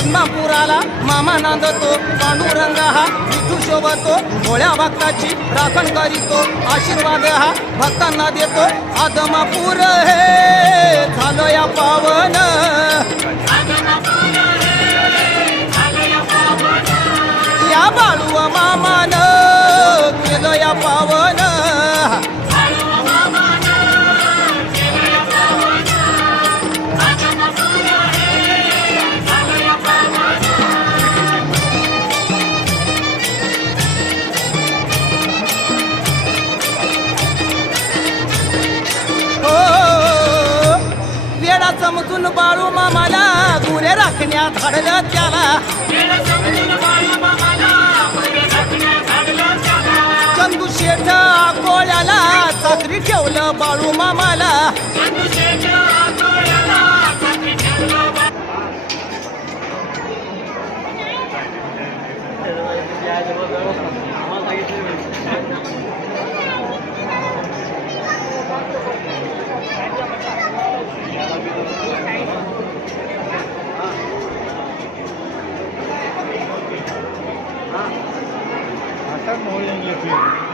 आदमापुराला मामा नांदतो, पांडुरंग हा विठू शोभतो, भोळ्या भक्ताची राखण करीतो, आशीर्वाद हा भक्तांना देतो. आदमापूर हे झालं या पावन, या बाळू मामान केलं या पावन. वेळा समजून बाळू मामाला गुरे राखण्या धाडलं त्याला. चंदू शेठ कोळ्याला चाकरी ठेवलं बाळू मामाला. आता मोह